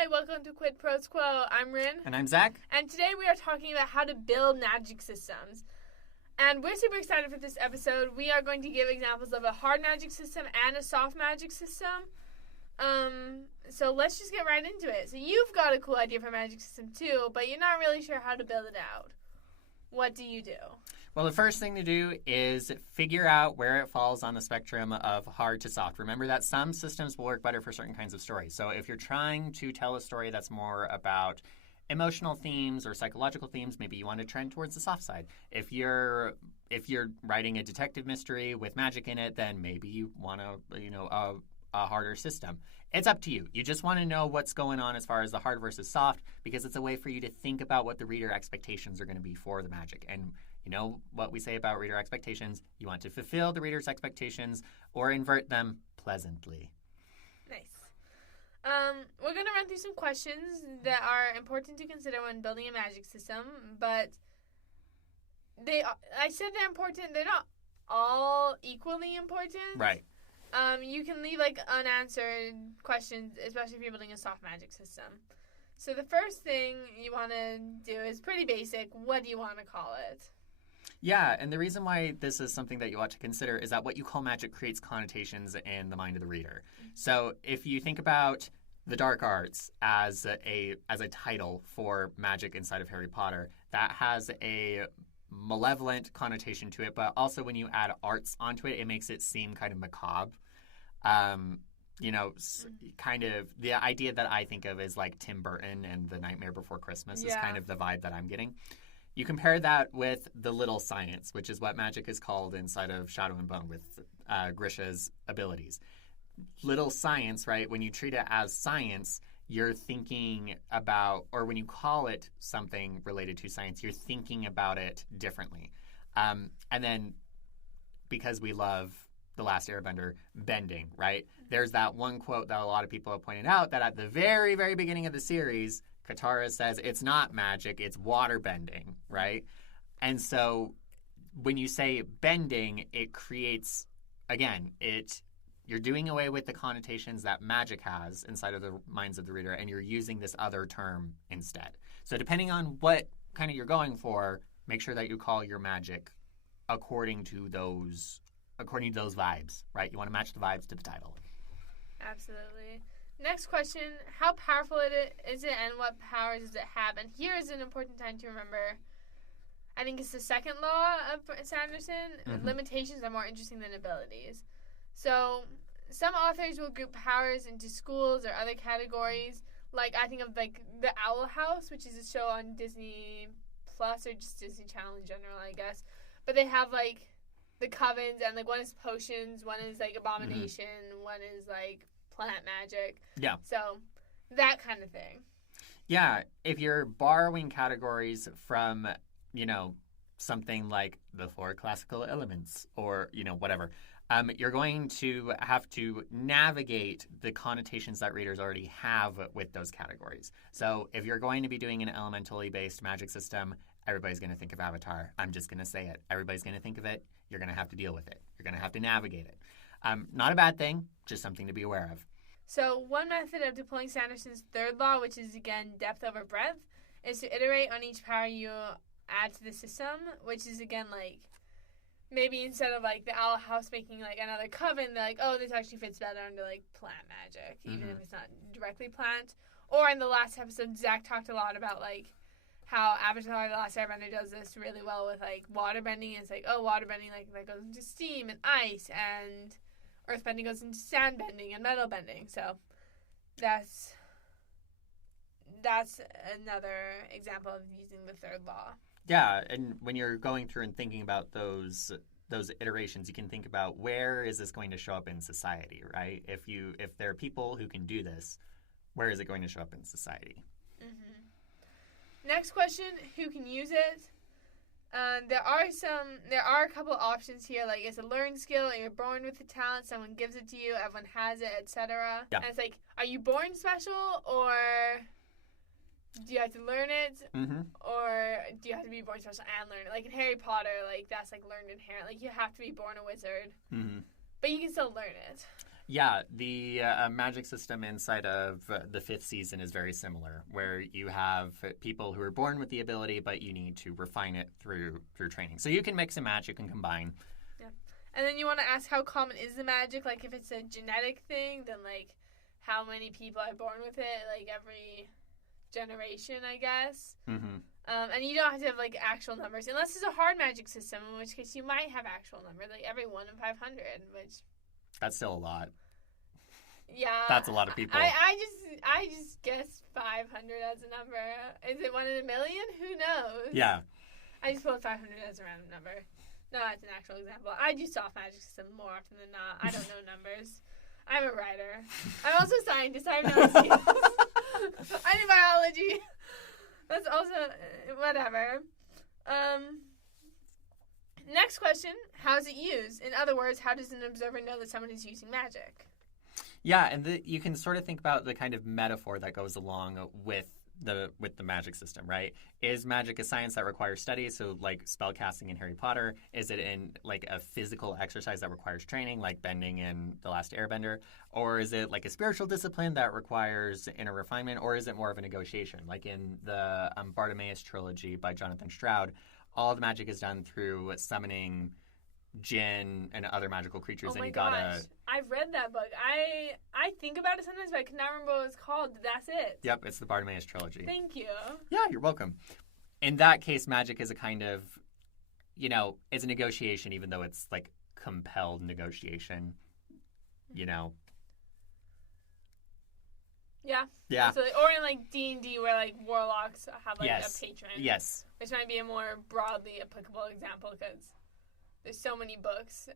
Hi, welcome to Quid Pros Quo. I'm Rin. And I'm Zac. And today we are talking about how to build magic systems. And we're super excited for this episode. We are going to give examples of a hard magic system and a soft magic system. So let's just get right into it. So you've got a cool idea for a magic system too, but you're not really sure how to build it out. What do you do? Well, the first thing to do is figure out where it falls on the spectrum of hard to soft. Remember that some systems will work better for certain kinds of stories. So if you're trying to tell a story that's more about emotional themes or psychological themes, maybe you want to trend towards the soft side. If you're writing a detective mystery with magic in it, then maybe you want a harder system. It's up to you. You just want to know what's going on as far as the hard versus soft, because it's a way for you to think about what the reader expectations are going to be for the magic. And you know what we say about reader expectations? You want to fulfill the reader's expectations or invert them pleasantly. Nice. We're going to run through some questions that are important to consider when building a magic system, but I said they're important. They're not all equally important. Right. You can leave unanswered questions, especially if you're building a soft magic system. So the first thing you want to do is pretty basic. What do you want to call it? Yeah, and the reason why this is something that you ought to consider is that what you call magic creates connotations in the mind of the reader. So if you think about the dark arts as a title for magic inside of Harry Potter, that has a malevolent connotation to it, but also when you add arts onto it, it makes it seem kind of macabre. Kind of the idea that I think of is like Tim Burton and The Nightmare Before Christmas is kind of the vibe that I'm getting. You compare that with the little science, which is what magic is called inside of Shadow and Bone with Grisha's abilities. Little science, right? When you treat it as science, you're thinking about, or when you call it something related to science, you're thinking about it differently. And then because we love The Last Airbender, bending, right? There's that one quote that a lot of people have pointed out that at the very, very beginning of the series, Katara says it's not magic, it's water bending, right? And so when you say bending, it creates, again, you're doing away with the connotations that magic has inside of the minds of the reader, and you're using this other term instead. So depending on what kind of you're going for, make sure that you call your magic according to those vibes, right? You want to match the vibes to the title. Absolutely. Next question, how powerful is it and what powers does it have? And here is an important time to remember, I think it's the second law of Sanderson. Mm-hmm. Limitations are more interesting than abilities. So some authors will group powers into schools or other categories. Like I think of The Owl House, which is a show on Disney Plus or just Disney Channel in general, I guess. But they have the covens, and one is potions, one is abomination, one is plant magic. Yeah. So that kind of thing. Yeah, if you're borrowing categories from, something like the 4 classical elements or, whatever, you're going to have to navigate the connotations that readers already have with those categories. So if you're going to be doing an elementally based magic system, everybody's going to think of Avatar. I'm just going to say it. Everybody's going to think of it. You're going to have to deal with it. You're going to have to navigate it. Not a bad thing, just something to be aware of. So one method of deploying Sanderson's third law, which is, again, depth over breadth, is to iterate on each power you add to the system, which is, again, maybe instead of, the Owl House making, another coven, they're oh, this actually fits better under, plant magic, even if it's not directly plant. Or in the last episode, Zac talked a lot about, how Avatar The Last Airbender does this really well with, water bending. It's water bending, that goes into steam and ice, and earthbending goes into sand bending and metal bending. So that's another example of using the third law. Yeah, and when you're going through and thinking about those iterations, you can think about where is this going to show up in society, right? If there are people who can do this, where is it going to show up in society? Mm-hmm. Next question, who can use it? There are a couple options here, it's a learned skill, or you're born with the talent, someone gives it to you, everyone has it, etc. Yeah. And it's are you born special, or do you have to learn it, or do you have to be born special and learn it? In Harry Potter, that's learned inherent. You have to be born a wizard, but you can still learn it. Yeah, the magic system inside of the fifth season is very similar, where you have people who are born with the ability, but you need to refine it through training. So you can mix and match, you can combine. Yeah. And then you want to ask how common is the magic? Like, if it's a genetic thing, then, like, how many people are born with it? Like, every generation, I guess. Mm-hmm. And you don't have to have, like, actual numbers. Unless it's a hard magic system, in which case you might have actual numbers. Like, every 1 in 500, which... That's still a lot. Yeah. That's a lot of people. I just guessed 500 as a number. Is it 1 in a million? Who knows? Yeah. I just pulled 500 as a random number. No, that's an actual example. I do soft magic system more often than not. I don't know numbers. I'm a writer. I'm also a scientist. I have no skills. I do biology. That's also whatever. Next question, how is it used? In other words, how does an observer know that someone is using magic? Yeah, and you can sort of think about the kind of metaphor that goes along with the magic system, right? Is magic a science that requires study, so like spellcasting in Harry Potter? Is it in like a physical exercise that requires training, like bending in The Last Airbender? Or is it like a spiritual discipline that requires inner refinement? Or is it more of a negotiation? Like in the Bartimaeus trilogy by Jonathan Stroud, all the magic is done through summoning jinn and other magical creatures. Oh and my you gotta... gosh, I've read that book. I think about it sometimes, but I can not remember what it's called. That's it. Yep, it's the Bartimaeus trilogy. Thank you. Yeah, you're welcome. In that case, magic is a kind of, it's a negotiation, even though it's like compelled negotiation, Yeah. Yeah. Absolutely. Or in like D&D where like warlocks have like Yes. a patron. Yes. Which might be a more broadly applicable example because there's so many books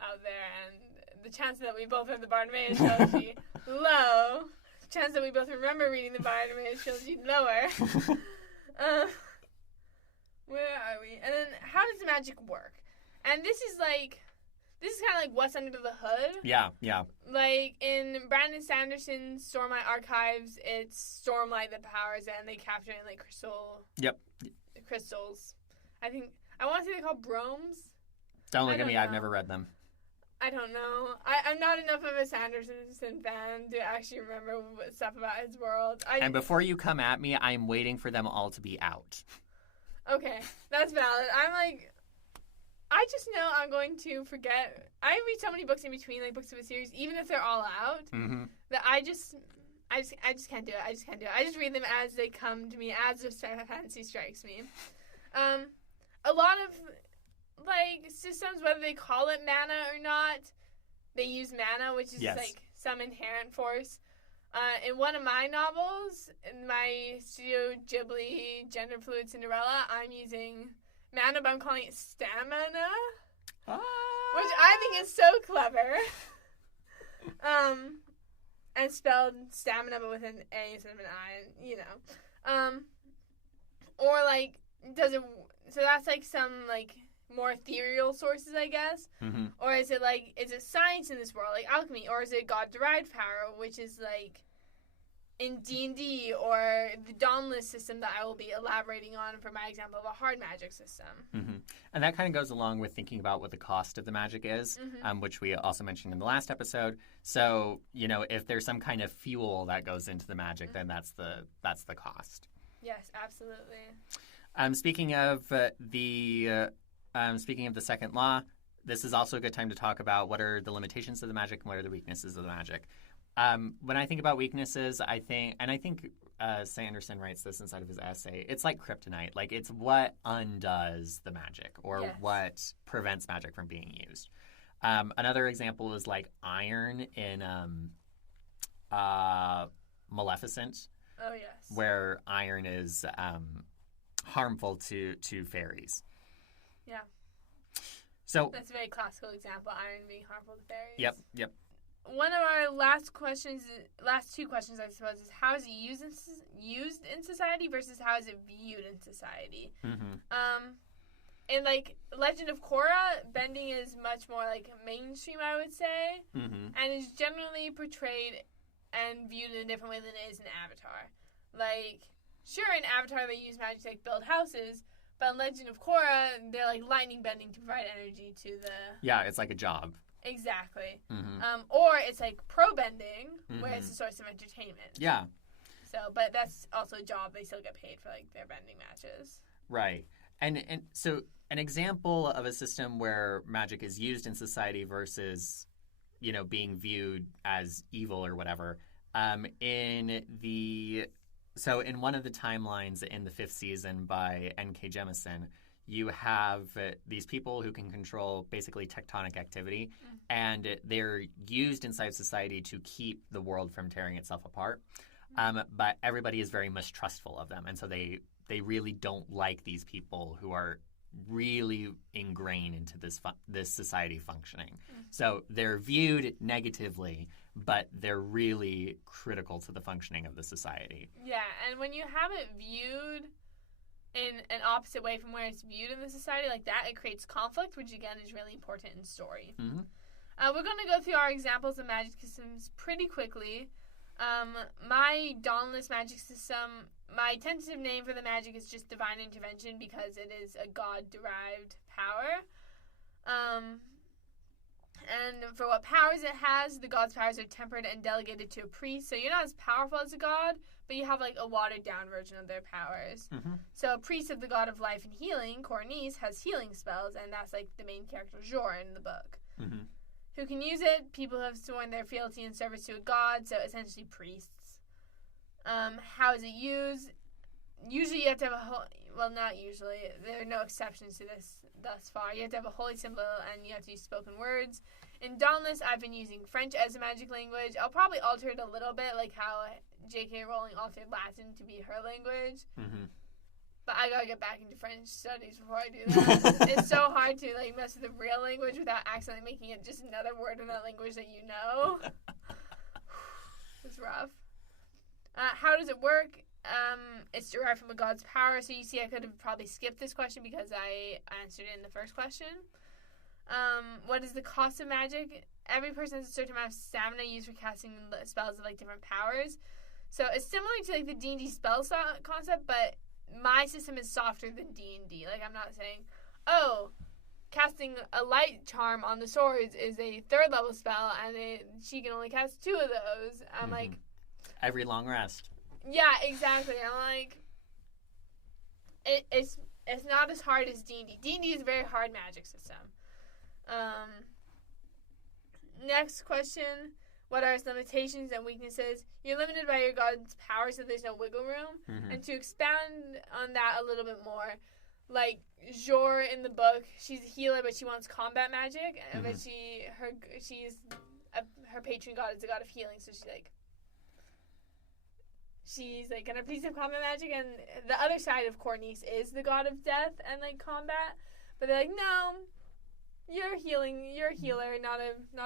out there, and the chance that we both have the Bartimaeus trilogy, low. Chance that we both remember reading the Bartimaeus trilogy, lower. Where are we? And then, how does the magic work? And this is kind of like what's under the hood. Yeah, yeah. Like in Brandon Sanderson's Stormlight Archives, it's Stormlight that powers it, and they capture it in like crystals. I want to say they're called bromes. Don't look at me. I've never read them. I don't know. I'm not enough of a Sanderson fan to actually remember stuff about his world. And before you come at me, I'm waiting for them all to be out. Okay, that's valid. I just know I'm going to forget. I read so many books in between, like books of a series, even if they're all out, that I just can't do it. I just can't do it. I just read them as they come to me, as the fantasy strikes me. A lot of like systems, whether they call it mana or not, they use mana, which is like some inherent force. In one of my novels, in my Studio Ghibli Gender Fluid Cinderella, I'm using mana, but I'm calling it stamina, which I think is so clever. And spelled stamina, but with an A instead of an I, and or like does it? So that's like some like more ethereal sources, I guess. Mm-hmm. Or is it science in this world, like alchemy, or is it God-derived power, which is like in D&D or the Dauntless system that I will be elaborating on for my example of a hard magic system. Mm-hmm. And that kind of goes along with thinking about what the cost of the magic is, which we also mentioned in the last episode. So, if there's some kind of fuel that goes into the magic, then that's the cost. Yes, absolutely. Speaking of the second law, this is also a good time to talk about what are the limitations of the magic and what are the weaknesses of the magic. When I think about weaknesses, I think Sanderson writes this inside of his essay, it's like kryptonite. Like, it's what undoes the magic or what prevents magic from being used. Another example is like iron in Maleficent. Oh, yes. Where iron is harmful to fairies. Yeah. So that's a very classical example, iron being harmful to fairies. Yep. One of our last two questions, I suppose, is how is it used in society versus how is it viewed in society? Mm-hmm. In like Legend of Korra, bending is much more like mainstream, I would say, and is generally portrayed and viewed in a different way than it is in Avatar. Like, sure, in Avatar they use magic to like build houses, but in Legend of Korra they're like lightning bending to provide energy to the... Yeah, it's like a job. Exactly. Mm-hmm. Or it's like pro bending, where Mm-hmm. it's a source of entertainment. Yeah. So, but that's also a job. They still get paid for like their bending matches. Right. And so an example of a system where magic is used in society versus, being viewed as evil or whatever. In one of the timelines in the 5th season by N.K. Jemisin, you have these people who can control basically tectonic activity, and they're used inside society to keep the world from tearing itself apart. But everybody is very mistrustful of them, and so they really don't like these people who are really ingrained into this society functioning. So they're viewed negatively, but they're really critical to the functioning of the society. Yeah, and when you have it viewed in an opposite way from where it's viewed in the society like that, it creates conflict, which again is really important in story. Mm-hmm. We're going to go through our examples of magic systems pretty quickly. My dauntless magic system, my tentative name for the magic is just divine intervention because it is a god-derived power. And for what powers it has, the god's powers are tempered and delegated to a priest. So you're not as powerful as a god, but you have like a watered-down version of their powers. Mm-hmm. So a priest of the god of life and healing, Cornice, has healing spells, and that's like the main character, Jor, in the book. Mm-hmm. Who can use it? People who have sworn their fealty and service to a god, so essentially priests. How is it used? Usually you have to have not usually. There are no exceptions to this thus far. You have to have a holy symbol and you have to use spoken words. In Dauntless, I've been using French as a magic language. I'll probably alter it a little bit, like how J.K. Rowling altered Latin to be her language. Mm-hmm. But I gotta get back into French studies before I do that. It's so hard to like mess with the real language without accidentally making it just another word in that language that you know. It's rough. How does it work? It's derived from a god's power. So you see, I could have probably skipped this question because I answered it in the first question. What is the cost of magic? Every person has a certain amount of stamina used for casting spells of like different powers. So it's similar to like the D&D spell concept, but my system is softer than D&D. Like, I'm not saying, casting a light charm on the swords is a 3rd level spell, and she can only cast 2 of those. I'm like... Every long rest. Yeah, exactly. I'm like... It's not as hard as D&D. D&D is a very hard magic system. Next question... What are its limitations and weaknesses? You're limited by your god's power, so there's no wiggle room. Mm-hmm. And to expand on that a little bit more, like Jor in the book, she's a healer, but she wants combat magic. Mm-hmm. But her patron god is the god of healing, so she's like, can I please have combat magic? And the other side of Cornice is the god of death and like combat, but they're like, no. You're a healer, not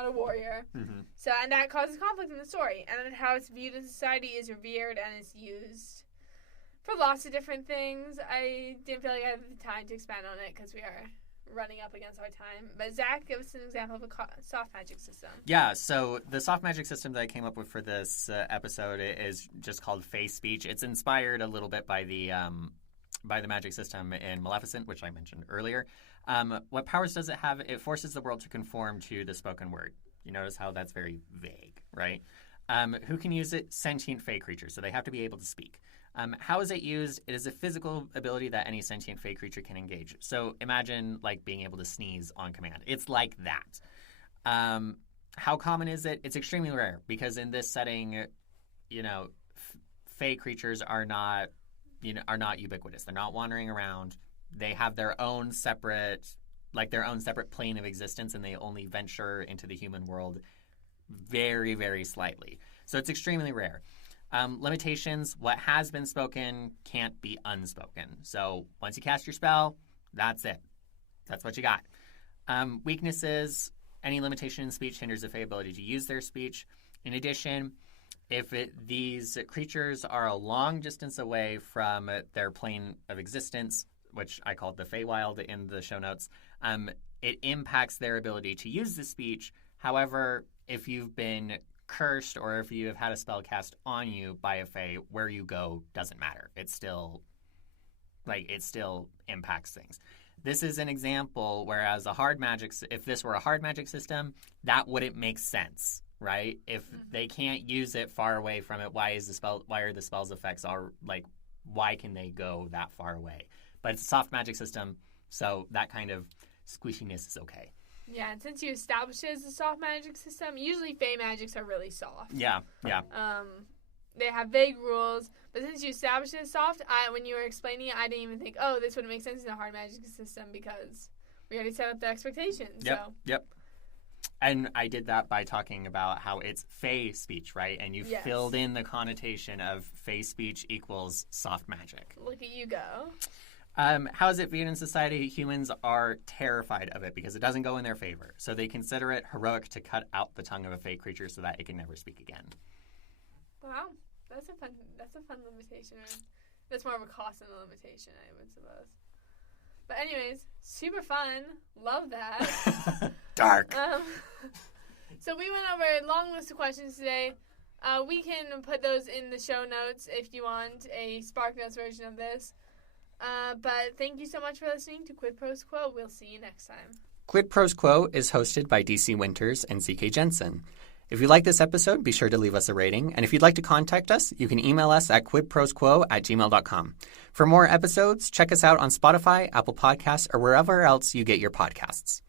a warrior. Mm-hmm. So, and that causes conflict in the story. And then how it's viewed in society is revered and is used for lots of different things. I didn't feel like I had the time to expand on it because we are running up against our time. But Zach, give us an example of a soft magic system. Yeah, so the soft magic system that I came up with for this episode is just called Fey Speech. It's inspired a little bit by the magic system in Maleficent, which I mentioned earlier. What powers does it have? It forces the world to conform to the spoken word. You notice how that's very vague, right? Who can use it? Sentient Fey creatures, so they have to be able to speak. How is it used? It is a physical ability that any sentient Fey creature can engage. So imagine like being able to sneeze on command. It's like that. How common is it? It's extremely rare because in this setting, Fey creatures are not ubiquitous. They're not wandering around. They have their own separate plane of existence, and they only venture into the human world very, very slightly. So it's extremely rare. Limitations: what has been spoken can't be unspoken. So once you cast your spell, that's it. That's what you got. Weaknesses: any limitation in speech hinders the Fey ability to use their speech. In addition, if these creatures are a long distance away from their plane of existence, which I called the Feywild in the show notes, it impacts their ability to use the speech. However, if you've been cursed or if you have had a spell cast on you by a Fey, where you go doesn't matter. It still impacts things. This is an example, whereas if this were a hard magic system, that wouldn't make sense, right? If they can't use it far away from it, why are the spell's effects why can they go that far away? But it's a soft magic system, so that kind of squishiness is okay. Yeah, and since you established it as a soft magic system, usually Fey magics are really soft. Yeah. They have vague rules, but since you established it as soft, when you were explaining it, I didn't even think, this wouldn't make sense in a hard magic system because we already set up the expectations. Yep. And I did that by talking about how it's Fey speech, right? And you filled in the connotation of Fey speech equals soft magic. Look at you go. How is it viewed in society? Humans are terrified of it because it doesn't go in their favor. So they consider it heroic to cut out the tongue of a Fey creature so that it can never speak again. Wow, that's a fun limitation. That's more of a cost than a limitation, I would suppose. But anyways, super fun. Love that. Dark. So we went over a long list of questions today. We can put those in the show notes if you want a SparkNotes version of this. But thank you so much for listening to Quid Pros Quo. We'll see you next time. Quid Pros Quo is hosted by DC Winters and CK Jensen. If you like this episode, be sure to leave us a rating. And if you'd like to contact us, you can email us at quidprosquo@gmail.com. For more episodes, check us out on Spotify, Apple Podcasts, or wherever else you get your podcasts.